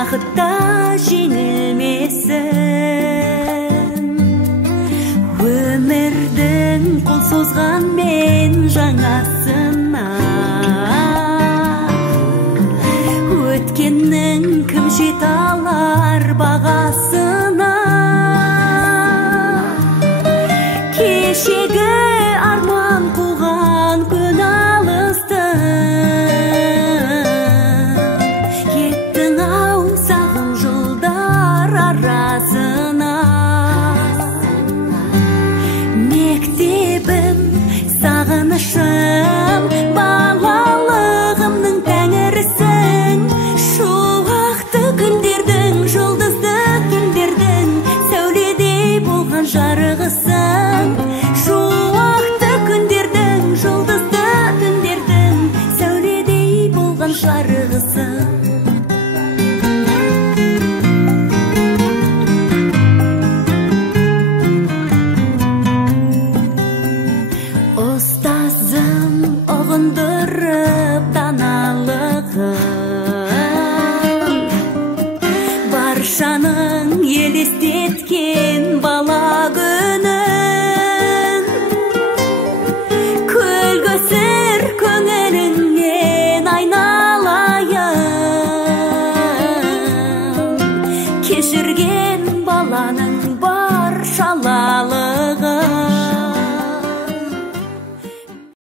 бақытта жеңілмесін. Өмірдің қол созған мен жаңасына, өткеннің кім жете алар бағасына. Кешегі арман қуған күн алысты, кеттің ау сағым жылдар арасына. Мектебім, сағынышым, балалығымның тәңірісің. Шуақты күндердің, жұлдызды түндердің сәуледей болған жарығысың. Шуақты күндердің, жұлдызды түндердің сәуледей болған жарығысың. Ұстазым ұғындырып даналығын, баршаның елестеткен